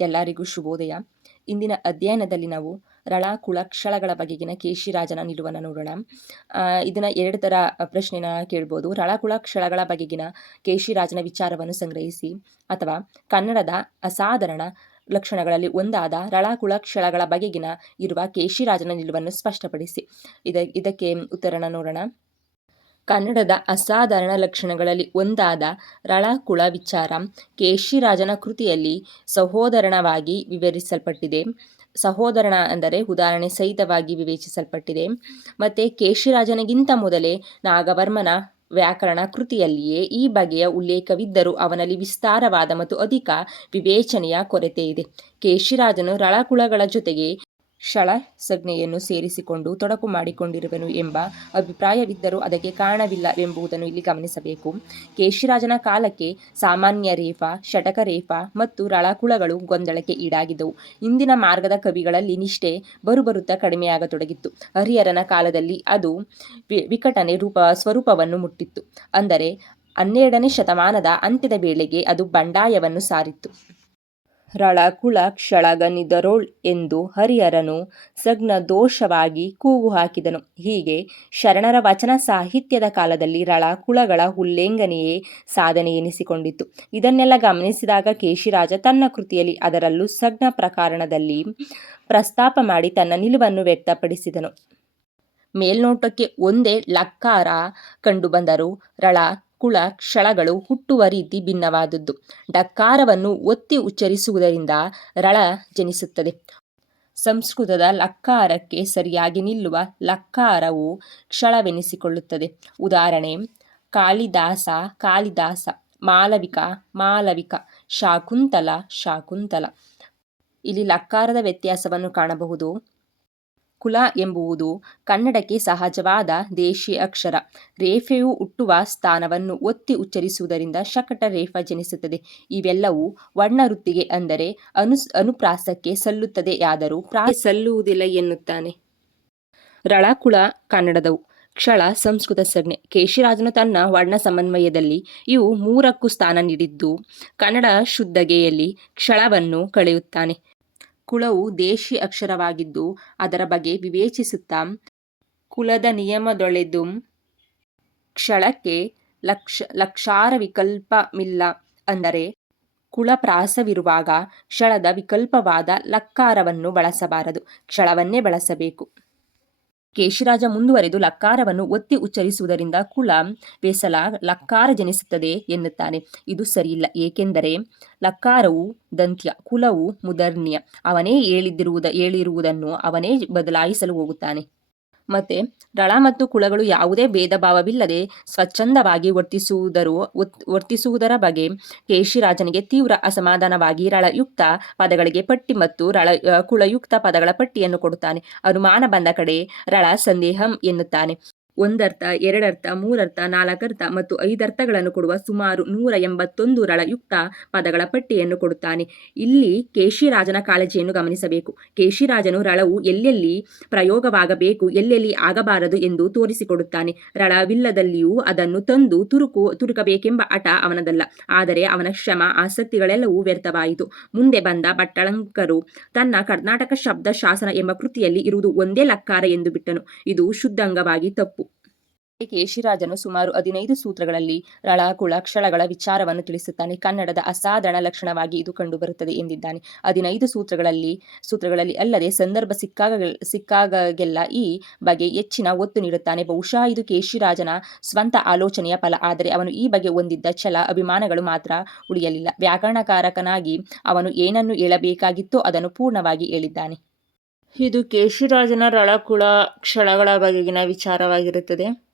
ಎಲ್ಲರಿಗೂ ಶುಭೋದಯ. ಇಂದಿನ ಅಧ್ಯಯನದಲ್ಲಿ ನಾವು ರಳ ಕುಳ ಕ್ಷಳಗಳ ಬಗೆಗಿನ ಕೇಶಿರಾಜನ ನಿಲುವನ್ನು ನೋಡೋಣ. ಇದನ್ನ ಎರಡು ಥರ ಪ್ರಶ್ನೆನ ಕೇಳ್ಬೋದು. ರಳ ಕುಳ ಕ್ಷಳಗಳ ಬಗೆಗಿನ ಕೇಶಿರಾಜನ ವಿಚಾರವನ್ನು ಸಂಗ್ರಹಿಸಿ, ಅಥವಾ ಕನ್ನಡದ ಅಸಾಧಾರಣ ಲಕ್ಷಣಗಳಲ್ಲಿ ಒಂದಾದ ರಳ ಕುಳ ಕ್ಷಳಗಳ ಬಗೆಗಿನ ಇರುವ ಕೇಶಿರಾಜನ ನಿಲುವನ್ನು ಸ್ಪಷ್ಟಪಡಿಸಿ. ಇದ, ಇದಕ್ಕೆ ಉತ್ತರನ ನೋಡೋಣ. ಕನ್ನಡದ ಅಸಾಧಾರಣ ಲಕ್ಷಣಗಳಲ್ಲಿ ಒಂದಾದ ರಳಕುಳ ವಿಚಾರ ಕೇಶಿರಾಜನ ಕೃತಿಯಲ್ಲಿ ಸಹೋದರಣವಾಗಿ ವಿವರಿಸಲ್ಪಟ್ಟಿದೆ. ಸಹೋದರಣ ಅಂದರೆ ಉದಾಹರಣೆ ಸಹಿತವಾಗಿ ವಿವೇಚಿಸಲ್ಪಟ್ಟಿದೆ. ಮತ್ತು ಕೇಶಿರಾಜನಿಗಿಂತ ಮೊದಲೇ ನಾಗವರ್ಮನ ವ್ಯಾಕರಣ ಕೃತಿಯಲ್ಲಿಯೇ ಈ ಬಗೆಯ ಉಲ್ಲೇಖವಿದ್ದರೂ ಅವನಲ್ಲಿ ವಿಸ್ತಾರವಾದ ಮತ್ತು ಅಧಿಕ ವಿವೇಚನೆಯ ಕೊರತೆ ಇದೆ ಕೇಶಿರಾಜನು ರಳಕುಳಗಳ ಜೊತೆಗೆ ಶಳ ಸಜ್ಞೆಯನ್ನು ಸೇರಿಸಿಕೊಂಡು ತೊಡಕು ಮಾಡಿಕೊಂಡಿರುವನು ಎಂಬ ಅಭಿಪ್ರಾಯವಿದ್ದರೂ ಅದಕ್ಕೆ ಕಾರಣವಿಲ್ಲ ಎಂಬುದನ್ನು ಇಲ್ಲಿ ಗಮನಿಸಬೇಕು. ಕೇಶಿರಾಜನ ಕಾಲಕ್ಕೆ ಸಾಮಾನ್ಯ ರೇಫ, ಶಟಕ ರೇಫ ಮತ್ತು ರಳಕುಳಗಳು ಗೊಂದಲಕ್ಕೆ ಈಡಾಗಿದ್ದವು. ಇಂದಿನ ಮಾರ್ಗದ ಕವಿಗಳಲ್ಲಿ ನಿಷ್ಠೆ ಬರುಬರುತ್ತಾ ಕಡಿಮೆಯಾಗತೊಡಗಿತ್ತು. ಹರಿಹರನ ಕಾಲದಲ್ಲಿ ಅದು ವಿಕಟನೆ ರೂಪ, ಸ್ವರೂಪವನ್ನು ಮುಟ್ಟಿತ್ತು. ಅಂದರೆ ಹನ್ನೆರಡನೇ ಶತಮಾನದ ಅಂತ್ಯದ ವೇಳೆಗೆ ಅದು ಬಂಡಾಯವನ್ನು ಸಾರಿತ್ತು. ರಳಕುಳ ಕ್ಷಳಗನಿದರೋಳ್ ಎಂದು ಹರಿಹರನು ಸಗ್ನ ದೋಷವಾಗಿ ಕೂಗು ಹಾಕಿದನು. ಹೀಗೆ ಶರಣರ ವಚನ ಸಾಹಿತ್ಯದ ಕಾಲದಲ್ಲಿ ರಳಕುಳಗಳ ಉಲ್ಲೇಂಗನೆಯೇ ಸಾಧನೆ ಎನಿಸಿಕೊಂಡಿತ್ತು. ಇದನ್ನೆಲ್ಲ ಗಮನಿಸಿದಾಗ ಕೇಶಿರಾಜ ತನ್ನ ಕೃತಿಯಲ್ಲಿ ಅದರಲ್ಲೂ ಸಗ್ನ ಪ್ರಕರಣದಲ್ಲಿ ಪ್ರಸ್ತಾಪ ಮಾಡಿ ತನ್ನ ನಿಲುವನ್ನು ವ್ಯಕ್ತಪಡಿಸಿದನು. ಮೇಲ್ನೋಟಕ್ಕೆ ಒಂದೇ ಲಕ್ಕಾರ ಕಂಡುಬಂದರೂ ರಳ ಕುಳ ಕ್ಷಳಗಳು ಹುಟ್ಟುವ ರೀತಿ ಭಿನ್ನವಾದದ್ದು. ಡಕ್ಕಾರವನ್ನು ಒತ್ತಿ ಉಚ್ಚರಿಸುವುದರಿಂದ ರಳ ಜನಿಸುತ್ತದೆ. ಸಂಸ್ಕೃತದ ಲಕ್ಕಾರಕ್ಕೆ ಸರಿಯಾಗಿ ನಿಲ್ಲುವ ಲಕ್ಕಾರವು ಕ್ಷಳವೆನಿಸಿಕೊಳ್ಳುತ್ತದೆ. ಉದಾಹರಣೆ, ಕಾಳಿದಾಸ ಕಾಳಿದಾಸ, ಮಾಲವಿಕ ಮಾಲವಿಕ, ಶಾಕುಂತಲ ಶಾಕುಂತಲ. ಇಲ್ಲಿ ಲಕ್ಕಾರದ ವ್ಯತ್ಯಾಸವನ್ನು ಕಾಣಬಹುದು. ಕುಲ ಎಂಬುವುದು ಕನ್ನಡಕ್ಕೆ ಸಹಜವಾದ ದೇಶಿ ಅಕ್ಷರ. ರೇಫೆಯು ಹುಟ್ಟುವ ಸ್ಥಾನವನ್ನು ಒತ್ತಿ ಉಚ್ಚರಿಸುವುದರಿಂದ ಶಕಟ ರೇಫ ಜನಿಸುತ್ತದೆ. ಇವೆಲ್ಲವೂ ವರ್ಣವೃತ್ತಿಗೆ ಅಂದರೆ ಅನು, ಅನುಪ್ರಾಸಕ್ಕೆ ಸಲ್ಲುತ್ತದೆಯಾದರೂ ಪ್ರಾ ಸಲ್ಲುವುದಿಲ್ಲ ಎನ್ನುತ್ತಾನೆ. ರಳಕುಳ ಕನ್ನಡದವು. ಕ್ಷಳ ಸಂಸ್ಕೃತ ಸಂಜ್ಞೆ. ಕೇಶಿರಾಜನು ತನ್ನ ವರ್ಣ ಸಮನ್ವಯದಲ್ಲಿ ಇವು ಮೂರಕ್ಕೂ ಸ್ಥಾನ ನೀಡಿದ್ದು ಕನ್ನಡ ಶುದ್ಧಗೆಯಲ್ಲಿ ಕ್ಷಳವನ್ನು ಕಳೆಯುತ್ತಾನೆ. ಕುಳವು ದೇಶಿ ಅಕ್ಷರವಾಗಿದ್ದು ಅದರ ಬಗ್ಗೆ ವಿವೇಚಿಸುತ್ತಾ, ಕುಲದ ನಿಯಮದೊಳೆದು ಕ್ಷಳಕ್ಕೆ ಲಕ್ಷ, ಲಕ್ಷಾರ ವಿಕಲ್ಪಮಿಲ್ಲ ಅಂದರೆ ಕುಳಪ್ರಾಸವಿರುವಾಗ ಕ್ಷಳದ ವಿಕಲ್ಪವಾದ ಲಕ್ಕಾರವನ್ನು ಬಳಸಬಾರದು, ಕ್ಷಳವನ್ನೇ ಬಳಸಬೇಕು. ಕೇಶಿರಾಜ ಮುಂದುವರೆದು ಲಕ್ಕಾರವನ್ನು ಒತ್ತಿ ಉಚ್ಚರಿಸುವುದರಿಂದ ಕುಳ ಬೇಸಲ ಲಕ್ಕಾರ ಜನಿಸುತ್ತದೆ ಎನ್ನುತ್ತಾನೆ. ಇದು ಸರಿಯಿಲ್ಲ. ಏಕೆಂದರೆ ಲಕ್ಕಾರವು ದಂತ್ಯ, ಕುಲವು ಮುದರ್ನ್ಯ. ಅವನೇ ಹೇಳಿದ್ದಿರುವುದ ಹೇಳಿರುವುದನ್ನು ಅವನೇ ಬದಲಾಯಿಸಲು ಹೋಗುತ್ತಾನೆ. ಮತ್ತೆ ರಳ ಮತ್ತು ಕುಳಗಳು ಯಾವುದೇ ಭೇದ ಭಾವವಿಲ್ಲದೆ ಸ್ವಚ್ಛಂದವಾಗಿ ವರ್ತಿಸುವುದರು ವರ್ತಿಸುವುದರ ಬಗ್ಗೆ ಕೇಶಿರಾಜನಿಗೆ ತೀವ್ರ ಅಸಮಾಧಾನವಾಗಿ ರಳಯುಕ್ತ ಪದಗಳಿಗೆ ಪಟ್ಟಿ ಮತ್ತು ರಳ ಕುಳಯುಕ್ತ ಪದಗಳ ಪಟ್ಟಿಯನ್ನು ಕೊಡುತ್ತಾನೆ. ಅನುಮಾನ ಬಂದ ಕಡೆ ರಳ ಸಂದೇಹಂ ಎನ್ನುತ್ತಾನೆ. ಒಂದರ್ಥ, ಎರಡರ್ಥ, ಮೂರರ್ಥ, ನಾಲ್ಕರ್ಥ ಮತ್ತು ಐದರ್ಥಗಳನ್ನು ಕೊಡುವ ಸುಮಾರು ನೂರ ಎಂಬತ್ತೊಂದು ರಳಯುಕ್ತ ಪದಗಳ ಪಟ್ಟಿಯನ್ನು ಕೊಡುತ್ತಾನೆ. ಇಲ್ಲಿ ಕೇಶಿರಾಜನ ಕಾಳಜಿಯನ್ನು ಗಮನಿಸಬೇಕು. ಕೇಶಿರಾಜನು ರಳವು ಎಲ್ಲೆಲ್ಲಿ ಪ್ರಯೋಗವಾಗಬೇಕು, ಎಲ್ಲೆಲ್ಲಿ ಆಗಬಾರದು ಎಂದು ತೋರಿಸಿಕೊಡುತ್ತಾನೆ. ರಳವಿಲ್ಲದಲ್ಲಿಯೂ ಅದನ್ನು ತಂದು ತುರುಕು, ತುರುಕಬೇಕೆಂಬ ಅಟ ಅವನದಲ್ಲ. ಆದರೆ ಅವನ ಶ್ರಮ ಆಸಕ್ತಿಗಳೆಲ್ಲವೂ ವ್ಯರ್ಥವಾಯಿತು. ಮುಂದೆ ಬಂದ ಭಟ್ಟಳಂಕರು ತನ್ನ ಕರ್ನಾಟಕ ಶಬ್ದ ಶಾಸನ ಎಂಬ ಕೃತಿಯಲ್ಲಿ ಇರುವುದು ಒಂದೇ ಲಕ್ಕಾರ ಎಂದು ಬಿಟ್ಟನು. ಇದು ಶುದ್ಧಂಗವಾಗಿ ತಪ್ಪು. ಕೇಶಿರಾಜನು ಸುಮಾರು ಹದಿನೈದು ಸೂತ್ರಗಳಲ್ಲಿ ರಳ ಕುಳ ಕ್ಷಳಗಳ ವಿಚಾರವನ್ನು ತಿಳಿಸುತ್ತಾನೆ. ಕನ್ನಡದ ಅಸಾಧಾರಣ ಲಕ್ಷಣವಾಗಿ ಇದು ಕಂಡುಬರುತ್ತದೆ ಎಂದಿದ್ದಾನೆ. ಹದಿನೈದು ಸೂತ್ರಗಳಲ್ಲಿ ಸೂತ್ರಗಳಲ್ಲಿ ಅಲ್ಲದೆ ಸಂದರ್ಭ ಸಿಕ್ಕಾಗ ಸಿಕ್ಕಾಗೆಲ್ಲ ಈ ಬಗ್ಗೆ ಹೆಚ್ಚಿನ ಒತ್ತು ನೀಡುತ್ತಾನೆ. ಬಹುಶಃ ಇದು ಕೇಶಿರಾಜನ ಸ್ವಂತ ಆಲೋಚನೆಯ ಫಲ. ಆದರೆ ಅವನು ಈ ಬಗ್ಗೆ ಹೊಂದಿದ್ದ ಛಲ, ಅಭಿಮಾನಗಳು ಮಾತ್ರ ಉಳಿಯಲಿಲ್ಲ. ವ್ಯಾಕರಣಕಾರಕನಾಗಿ ಅವನು ಏನನ್ನು ಹೇಳಬೇಕಾಗಿತ್ತೋ ಅದನ್ನು ಪೂರ್ಣವಾಗಿ ಹೇಳಿದ್ದಾನೆ. ಇದು ಕೇಶಿರಾಜನ ರಳಕುಳ ಕ್ಷಳಗಳ ಬಗೆಗಿನ ವಿಚಾರವಾಗಿರುತ್ತದೆ.